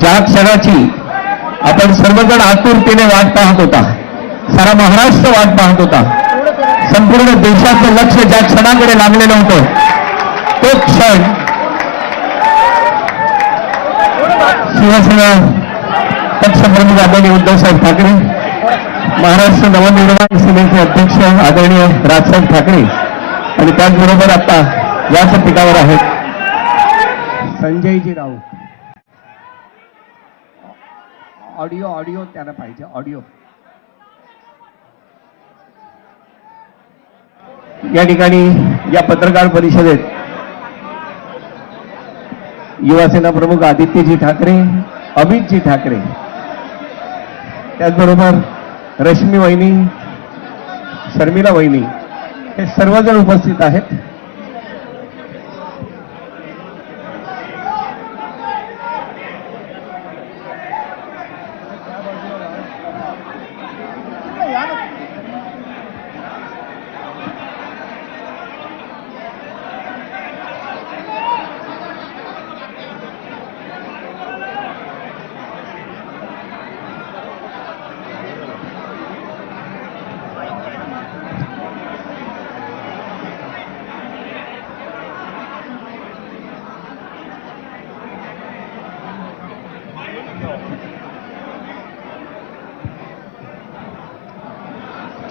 ज्या क्षणाची आपण सर्वजण आतुरतेने वाट पाहत होता, सारा महाराष्ट्र वाट पाहत होता, संपूर्ण देशाचं लक्ष ज्या क्षणाकडे लागलेलं होतं, तो क्षण शिवसेना पक्षप्रमुख आदरणीय उद्धवसाहेब ठाकरे, महाराष्ट्र नवनिर्माण सेनेचे अध्यक्ष आदरणीय राजसाहेब ठाकरे आणि त्याचबरोबर आता याच पीठावर आहेत संजयजी राऊत. ऑडिओ त्याला पाहिजे, ऑडिओ. या ठिकाणी या पत्रकार परिषदेत युवासेना प्रमुख आदित्यजी ठाकरे, अमितजी ठाकरे, त्याचबरोबर रश्मी वहिनी, शर्मिला वहिनी हे सर्वजण उपस्थित आहेत.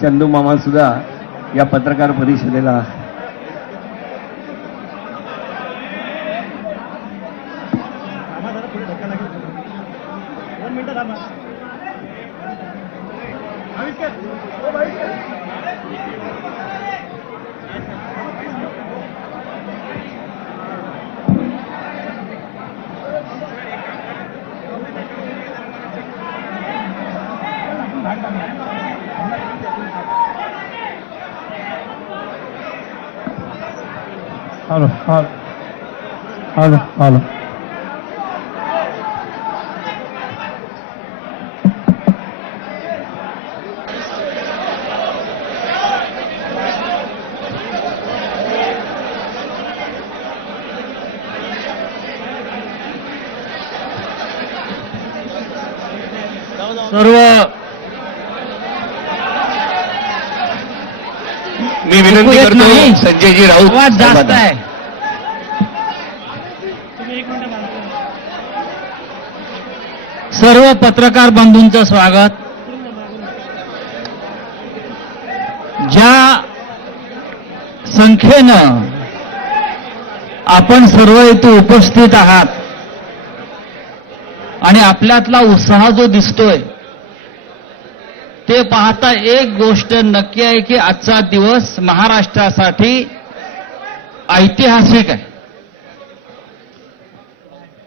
चंदू मामा सुद्धा या पत्रकार परिषदेला हॅलो. सर्व मी विनंती करतो संजयजी राऊत आवाज जास्त आहे. सर्व पत्रकार बंधूंचं स्वागत. ज्या संख्येनं आपण सर्व इथे उपस्थित आहात आणि आपल्यातला उत्साह जो दिसतोय ते पाहता एक गोष्ट नक्की आहे की आजचा दिवस महाराष्ट्रासाठी ऐतिहासिक आहे.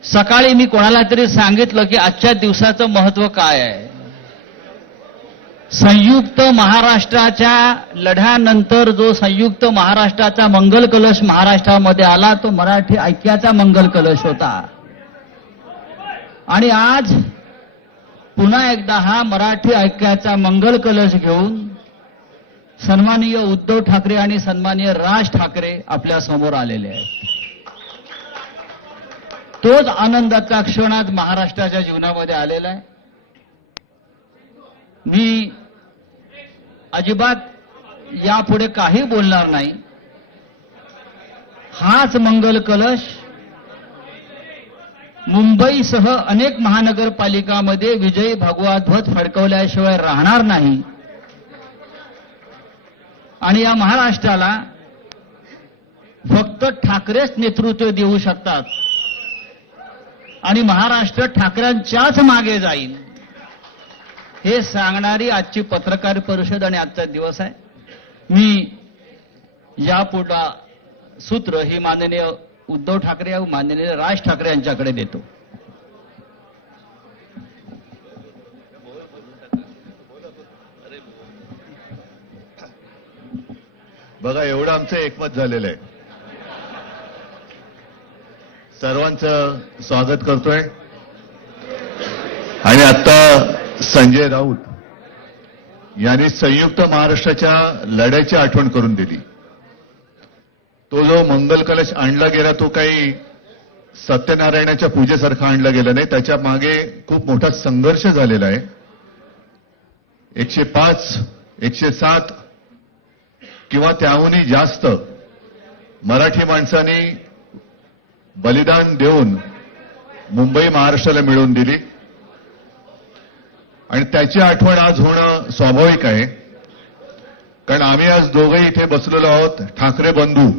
सकाळी मी कोणाला तरी सांगितलं की आजच्या दिवसाचं महत्व काय आहे. संयुक्त महाराष्ट्राच्या लढ्यानंतर जो संयुक्त महाराष्ट्राचा मंगल कलश महाराष्ट्रामध्ये आला तो मराठी ऐक्याचा मंगल कलश होता. आणि आज पुन्हा एकदा हा मराठी ऐक्याचा मंगल कलश घेऊन सन्माननीय उद्धव ठाकरे आणि सन्माननीय राज ठाकरे आपल्या समोर आलेले आहेत. तोच आनंदाचा क्षण आज महाराष्ट्राच्या जीवनामध्ये आलेला आहे. मी अजिबात यापुढे काही बोलणार नाही. हाच मंगल कलश मुंबईसह अनेक महानगरपालिकांमध्ये विजयी भगवा ध्वज फडकवल्याशिवाय राहणार नाही. आणि या महाराष्ट्राला फक्त ठाकरेच नेतृत्व देऊ शकतात आणि महाराष्ट्र ठाकरेंच्याच मागे जाईल हे सांगणारी आजची पत्रकार परिषद आणि आजचा दिवस आहे. मी यापुढे सूत्र ही माननीय उद्धव ठाकरे व माननीय राज ठाकरे यांच्याकडे देतो. बघा एवढं आमचं एकमत झालेलं आहे. सर्वांचं स्वागत करतोय. आणि आता संजय राऊत यांनी संयुक्त महाराष्ट्राच्या लढ्याची आठवण करून दिली. तो जो मंगल कलश आणला गेला तो काही सत्यनारायणाच्या पूजेसारखं आणलं गेलं नाही. त्याच्या मागे खूप मोठा संघर्ष झालेला आहे. 105, 107 किंवा त्याहूनही जास्त मराठी माणसांनी बलिदान देऊन मुंबई महाराष्ट्राला मिळवून दिली आणि त्याची आठवण आज होणं स्वाभाविक आहे. कारण आम्ही आज दोघंही इथे बसलेलो आहोत, ठाकरे बंधू.